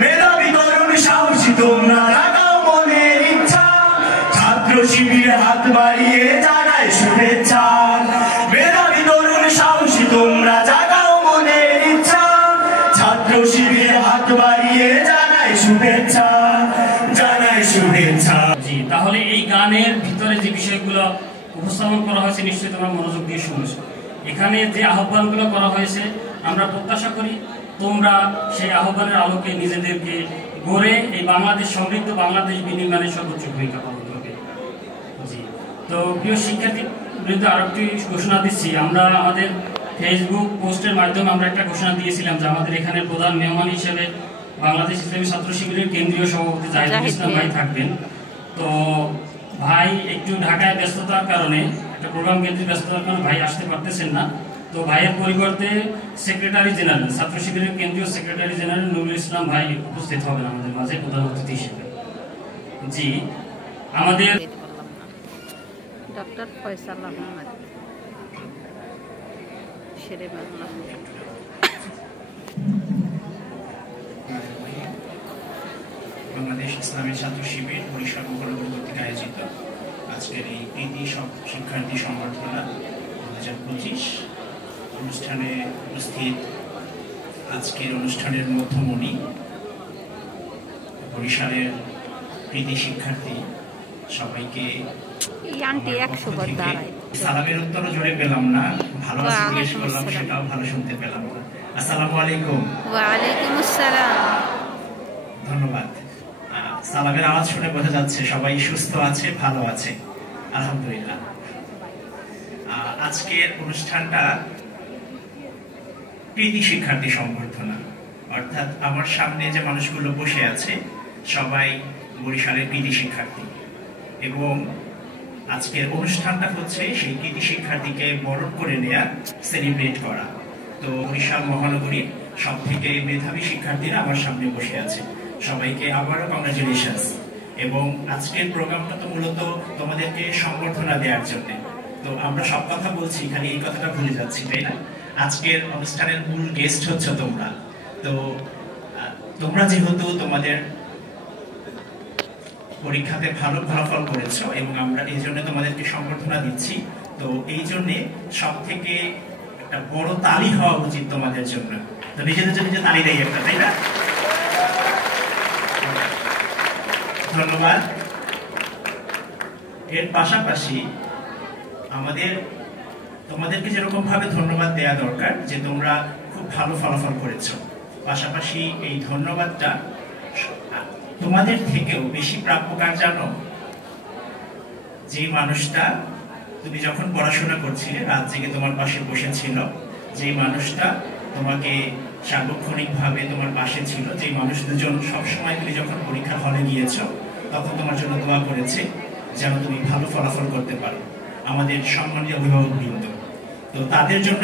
মেধাবী তরুণ সাহসী তোমরা লাগাও মনের ইচ্ছা, ছাত্র শিবিরে হাত বাড়িয়ে জানাই শুভেচ্ছা। মেধাবী তরুণ সাহসী তোমরা জাগাও মনের ইচ্ছা, ছাত্র শিবিরে হাত বাড়িয়ে জানাই শুভেচ্ছা, জানাই শুভেচ্ছা। জি, তাহলে এই গানের ভিতরে যে বিষয়গুলো উপস্থাপন করা হয়েছে নিশ্চয়ই তোমরা মনোযোগ দিয়ে শুনেছো। এখানে যে আহ্বানগুলো করা হয়েছে আমরা প্রত্যাশা করি তোমরা সেই আহ্বানের আলোকে নিজেদেরকে গড়ে এই বাংলাদেশ সমৃদ্ধ বাংলাদেশ বিনির্মাণের সর্বোচ্চ ভূমিকা পালন করবে। জি, তো প্রিয় শিক্ষার্থী বৃন্দ আরেকটি ঘোষণা দিচ্ছি। আমরা আমাদের ফেসবুক পোস্টের মাধ্যমে আমরা একটা ঘোষণা দিয়েছিলাম যে আমাদের এখানে প্রধান মেহমান হিসেবে বাংলাদেশ ইসলামী ছাত্র শিবিরের কেন্দ্রীয় সভাপতি জাহিদুল ইসলাম ভাই থাকবেন। তো ভাই একটু ঢাকায় ব্যস্ততার কারণে একটা প্রোগ্রাম কেন্দ্রিক ব্যস্ততার কারণে ভাই আসতে পারতেছেন না। তো ভাইয়ের পরিবর্তে সেক্রেটারি জেনারেল ছাত্র শিবিরের কেন্দ্রীয় সেক্রেটারি জেনারেল নুরুল ইসলাম ভাই উপস্থিত হবেন আমাদের মাঝে প্রধান অতিথি হিসেবে। জি, আমাদের ডক্টর ফয়সাল আহমেদ শেরে বাংলা। বাংলাদেশ ইসলামী ছাত্র শিবির বরিশাল মহানগর কর্তৃক আয়োজিত আজকের এই কৃতি শিক্ষার্থী সংবর্ধনা 2025 অনুষ্ঠানে উপস্থিত আজকের অনুষ্ঠানের মধ্যমণি বরিশালের কৃতি শিক্ষার্থী সবাইকে সালামের উত্তর জোরে পেলাম না, ভালো জিজ্ঞেস করলাম সেটাও ভালো শুনতে পেলাম না। আসসালামু আলাইকুম। ওয়া আলাইকুম আসসালাম। ধন্যবাদ। সালামের আওয়াজ শুনে বোঝা যাচ্ছে সবাই সুস্থ আছে, ভালো আছে, আলহামদুলিল্লাহ। আজকের অনুষ্ঠানটা কৃতি শিক্ষার্থী সংবর্ধনা, অর্থাৎ আমার সামনে যে মানুষগুলো বসে আছে সবাই বরিশালের কৃতি শিক্ষার্থী এবং আজকের অনুষ্ঠানটা হচ্ছে সেই কৃতি শিক্ষার্থীকে বরণ করে নেয়া, সেলিব্রেট করা। তো বরিশাল মহানগরীর সব থেকে মেধাবী শিক্ষার্থীরা আমার সামনে বসে আছে, সবাইকে আবারও কংগ্রাচুলেশনস। এবং আজকের প্রোগ্রামটা তো মূলত তোমাদেরকে সংবর্ধনা দেওয়ার জন্য, তো আমরা সব কথা বলছি খালি এই কথাটা ভুলে যাচ্ছি, তাই না? আজকের অনুষ্ঠানের মূল গেস্ট হচ্ছে তোমরা। তো তোমরা যেহেতু তোমাদের পরীক্ষাতে ভালো ফলাফল করেছো এবং আমরা এই জন্য তোমাদেরকে সংবর্ধনা দিচ্ছি, তো এই জন্য সব থেকে একটা বড় তালি হওয়া উচিত তোমাদের জন্য। তো নিজেদের জন্য যে তালি দেয় একটা, তাই না? ধন্যবাদ। এর পাশাপাশি আমাদের তোমাদেরকে যেরকম ভাবে ধন্যবাদ দেওয়া দরকার যে তোমরা খুব ভালো ফলাফল করেছো, পাশাপাশি এই ধন্যবাদটা তোমাদের থেকেও বেশি প্রাপ্য কার জানো? যে মানুষটা তুমি যখন পড়াশোনা করছিলে রাত জেগে তোমার পাশে বসেছিল, যে মানুষটা তোমাকে সার্বক্ষণিকভাবে তোমার পাশে ছিল, যে মানুষ দুজন সবসময় তুমি যখন পরীক্ষার হলে গিয়েছো তখন তোমার জন্য দোয়া করেছে যেন তুমি ভালো ফলাফল করতে পারো, আমাদের সম্মানীয় অভিভাবকবৃন্দ। তো তাদের জন্য